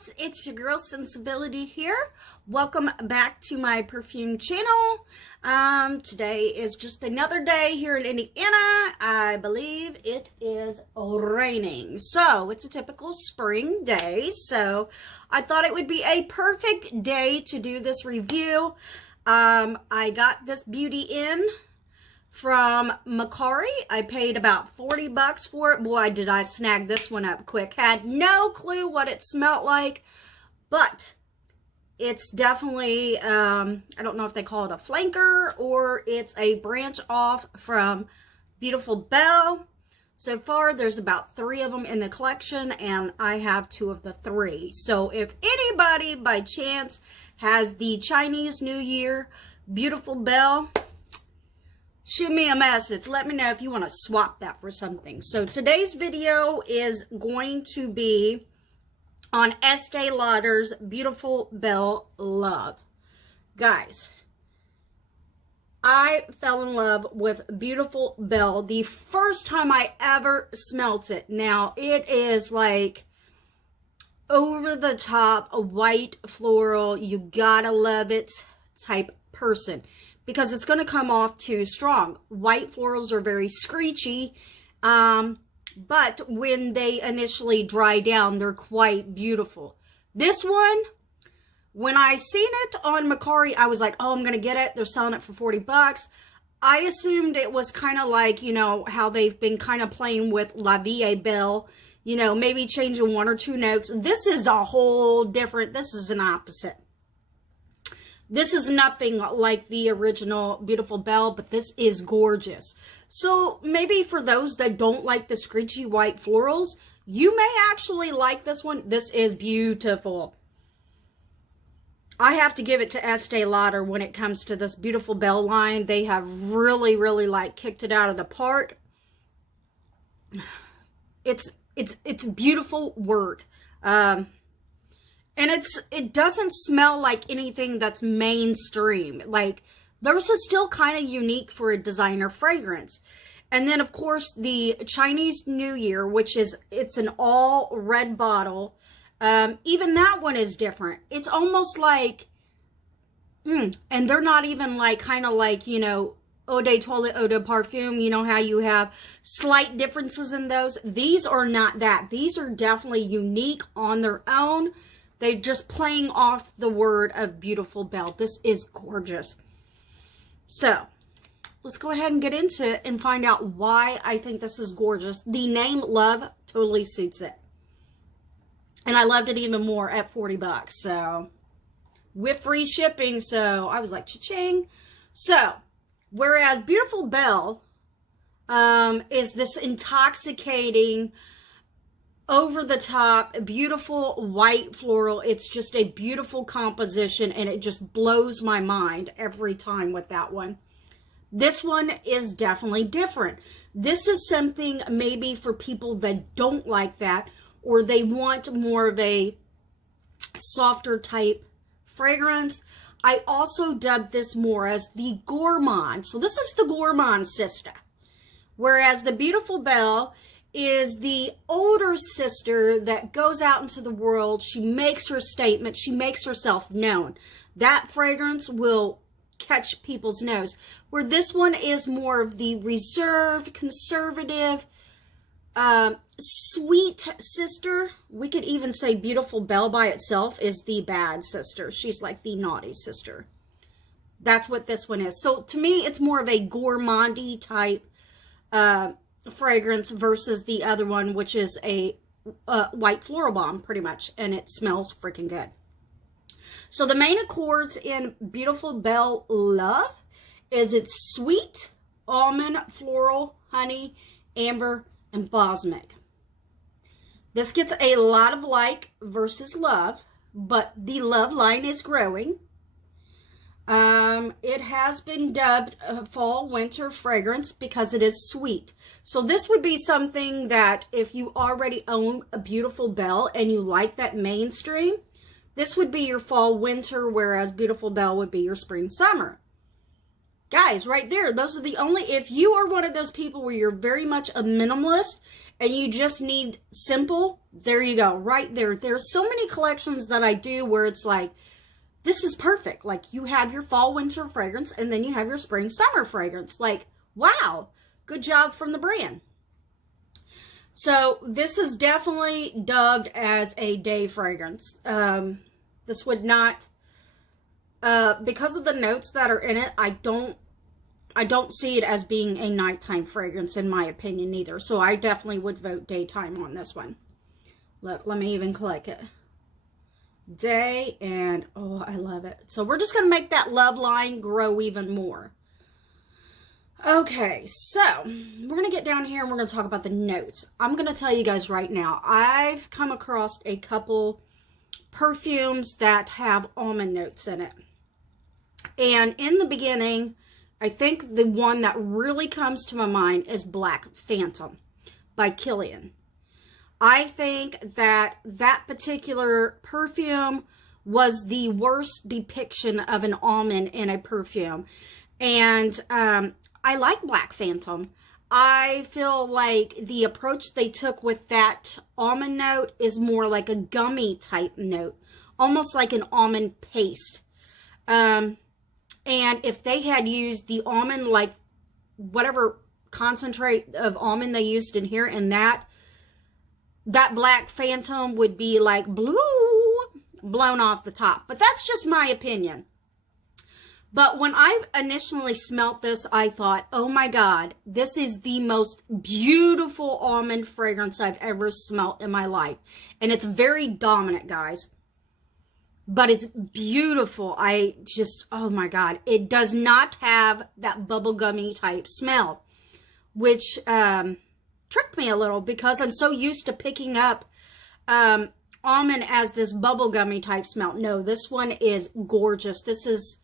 loves, it's your girl Sensibility here. Welcome back to my perfume channel. Today is just another day here in Indiana. I believe it is raining, so it's a typical spring day, so I thought it would be a perfect day to do this review. I got this beauty in from Macari. I paid about 40 bucks for it. Boy, did I snag this one up quick. Had no clue what it smelled like, but it's definitely, I don't know if they call it a flanker or it's a branch off from Beautiful Belle. So far, there's about 3 of them in the collection, and I have 2 of the 3. So if anybody by chance has the Chinese New Year Beautiful Belle, shoot me a message. Let me know if you want to swap that for something. So today's video is going to be on Estee Lauder's Beautiful Belle Love. Guys, I fell in love with Beautiful Belle the first time I ever smelt it. Now, it is like over the top, a white floral, you gotta love it type person, because it's going to come off too strong. White florals are very screechy, but when they initially dry down, they're quite beautiful. This one, when I seen it on Macari, I was like, oh, I'm going to get it. They're selling it for 40 bucks. I assumed it was kind of like, you know, how they've been kind of playing with La Vie Belle, you know, maybe changing 1 or 2 notes. This is a whole different, this is an opposite. This is nothing like the original Beautiful Belle, but this is gorgeous. So maybe for those that don't like the screechy white florals, you may actually like this one. This is beautiful. I have to give it to Estee Lauder when it comes to this Beautiful Belle line. They have really, really like kicked it out of the park. It's beautiful work. And it doesn't smell like anything that's mainstream. Like, theirs is still kind of unique for a designer fragrance. And then, of course, the Chinese New Year, which is, it's an all red bottle. Even that one is different. It's almost like, and they're not even like, kind of like, you know, eau de toilette, eau de parfum. You know how you have slight differences in those? These are not that. These are definitely unique on their own. They're just playing off the word of Beautiful Belle. This is gorgeous. So, let's go ahead and get into it and find out why I think this is gorgeous. The name Love totally suits it. And I loved it even more at 40 bucks. So, with free shipping. So, I was like, cha-ching. So, whereas Beautiful Belle is this intoxicating, over the top, beautiful white floral. It's just a beautiful composition, and it just blows my mind every time with that one. This one is definitely different. This is something maybe for people that don't like that, or they want more of a softer type fragrance. I also dubbed this more as the Gourmand. So this is the Gourmand sister, whereas the Beautiful Belle is the older sister that goes out into the world. She makes her statement. She makes herself known. That fragrance will catch people's nose. Where this one is more of the reserved, conservative, sweet sister. We could even say Beautiful Belle by itself is the bad sister. She's like the naughty sister. That's what this one is. So to me, it's more of a gourmandy type fragrance versus the other one, which is a white floral bomb pretty much, and it smells freaking good. So the main accords in Beautiful Belle Love is it's sweet, almond, floral, honey, amber, and balsamic. This gets a lot of like versus love, but the love line is growing. It has been dubbed a fall winter fragrance because it is sweet. So this would be something that if you already own a Beautiful Belle and you like that mainstream, this would be your fall winter, whereas Beautiful Belle would be your spring summer. Guys, right there, those are the only, if you are one of those people where you're very much a minimalist and you just need simple, there you go, right there. There's so many collections that I do where it's like, this is perfect. Like, you have your fall, winter fragrance, and then you have your spring, summer fragrance. Like, wow, good job from the brand. So this is definitely dubbed as a day fragrance. This would not, because of the notes that are in it, I don't see it as being a nighttime fragrance in my opinion either. So I definitely would vote daytime on this one. Look, let me even click it. Day, and oh, I love it. So we're just going to make that love line grow even more. Okay, so we're going to get down here and we're going to talk about the notes. I'm going to tell you guys right now, I've come across a couple perfumes that have almond notes in it. And in the beginning, I think the one that really comes to my mind is Black Phantom by Kilian. I think that that particular perfume was the worst depiction of an almond in a perfume. And I like Black Phantom. I feel like the approach they took with that almond note is more like a gummy type note, almost like an almond paste. And if they had used the almond, like whatever concentrate of almond they used in here, and that Black Phantom would be like blown off the top. But that's just my opinion. But when I initially smelt this, I thought, oh my God, this is the most beautiful almond fragrance I've ever smelt in my life. And it's very dominant, guys. But it's beautiful. I just, oh my God. It does not have that bubblegummy type smell, which tricked me a little because I'm so used to picking up almond as this bubblegummy type smell. No, this one is gorgeous. This is,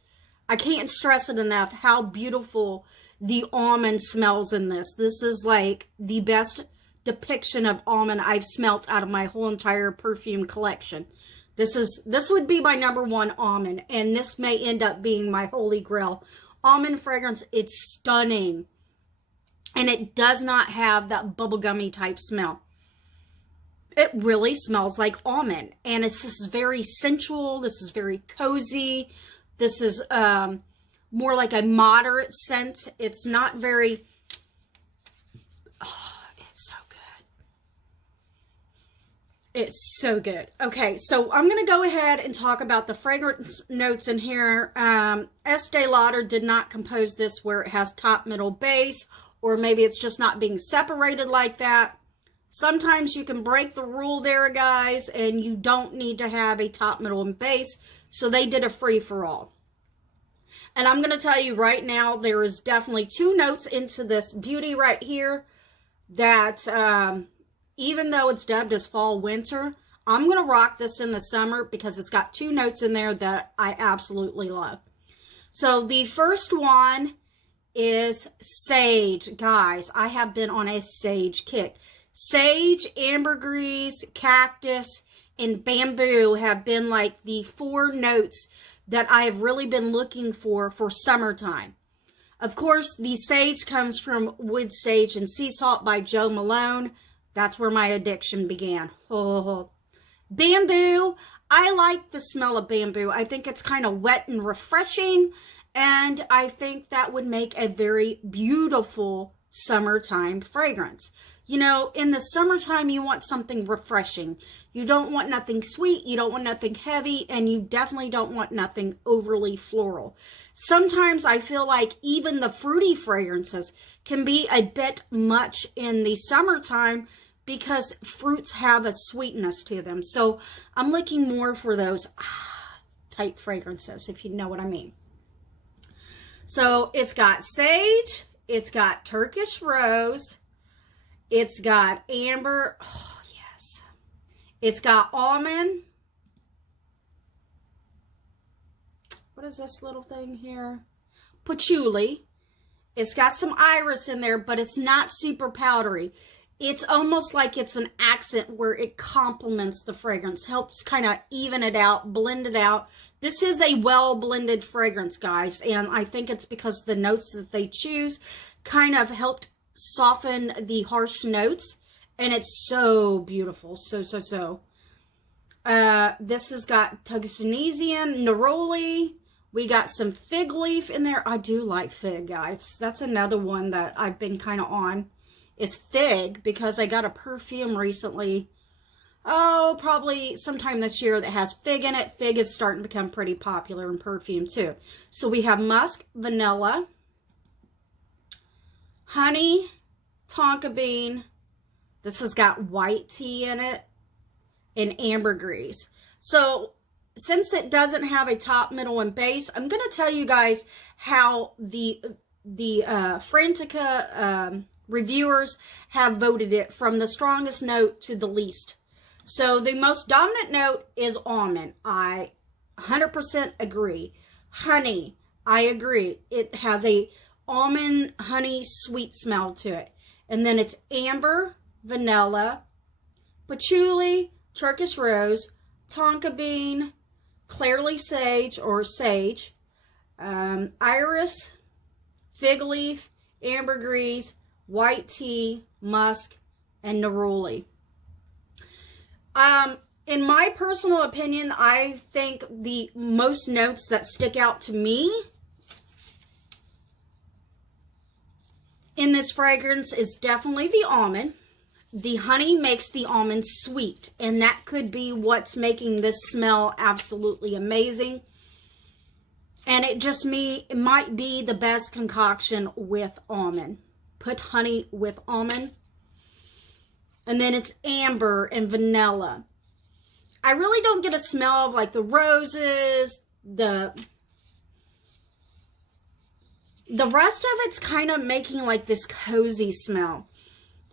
I can't stress it enough how beautiful the almond smells in this. This is like the best depiction of almond I've smelt out of my whole entire perfume collection. This would be my #1 almond, and this may end up being my holy grail. Almond fragrance, it's stunning. And it does not have that bubblegummy type smell. It really smells like almond. And it's just very sensual. This is very cozy. This is more like a moderate scent. It's not very... Oh, it's so good. It's so good. Okay, so I'm going to go ahead and talk about the fragrance notes in here. Estee Lauder did not compose this where it has top, middle, base, or maybe it's just not being separated like that. Sometimes you can break the rule there, guys, and you don't need to have a top, middle, and base. So they did a free-for-all. And I'm going to tell you right now, there is definitely 2 notes into this beauty right here that... even though it's dubbed as fall, winter, I'm going to rock this in the summer because it's got 2 notes in there that I absolutely love. So the first one is sage. Guys, I have been on a sage kick. Sage, ambergris, cactus, and bamboo have been like the 4 notes that I have really been looking for summertime. Of course, the sage comes from Wood Sage and Sea Salt by Jo Malone. That's where my addiction began. Oh. Bamboo. I like the smell of bamboo. I think it's kind of wet and refreshing. And I think that would make a very beautiful summertime fragrance. You know, in the summertime, you want something refreshing. You don't want nothing sweet. You don't want nothing heavy. And you definitely don't want nothing overly floral. Sometimes I feel like even the fruity fragrances can be a bit much in the summertime because fruits have a sweetness to them. So I'm looking more for those type fragrances, if you know what I mean. So it's got sage, it's got Turkish rose, it's got amber, oh yes, it's got almond. What is this little thing here? Patchouli. It's got some iris in there, but it's not super powdery. It's almost like it's an accent where it complements the fragrance, helps kind of even it out, blend it out. This is a well-blended fragrance, guys, and I think it's because the notes that they choose kind of helped soften the harsh notes, and it's so beautiful. So. This has got Tuxinesian, neroli. We got some fig leaf in there. I do like fig, guys. That's another one that I've been kind of on, is fig, because I got a perfume recently. Oh, probably sometime this year that has fig in it. Fig is starting to become pretty popular in perfume too. So we have musk, vanilla, honey, tonka bean. This has got white tea in it, and ambergris. So since it doesn't have a top, middle, and base, I'm going to tell you guys how the Frantica reviewers have voted it from the strongest note to the least. So the most dominant note is almond. I 100% agree. Honey, I agree. It has a almond, honey, sweet smell to it. And then it's amber, vanilla, patchouli, Turkish rose, tonka bean, clearly sage or sage, iris, fig leaf, ambergris, white tea, musk, and neroli. In my personal opinion, I think the most notes that stick out to me in this fragrance is definitely the almond. The honey makes the almond sweet, and that could be what's making this smell absolutely amazing. And it might be the best concoction with almond. Put honey with almond. And then it's amber and vanilla. I really don't get a smell of like the roses, the rest of it's kind of making like this cozy smell.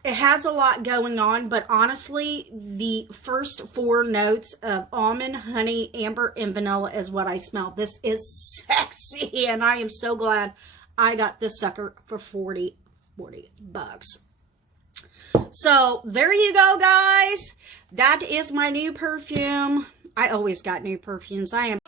It has a lot going on, but honestly, the first 4 notes of almond, honey, amber, and vanilla is what I smell. This is sexy, and I am so glad I got this sucker for 40 bucks. So, there you go, guys. That is my new perfume. I always got new perfumes. I am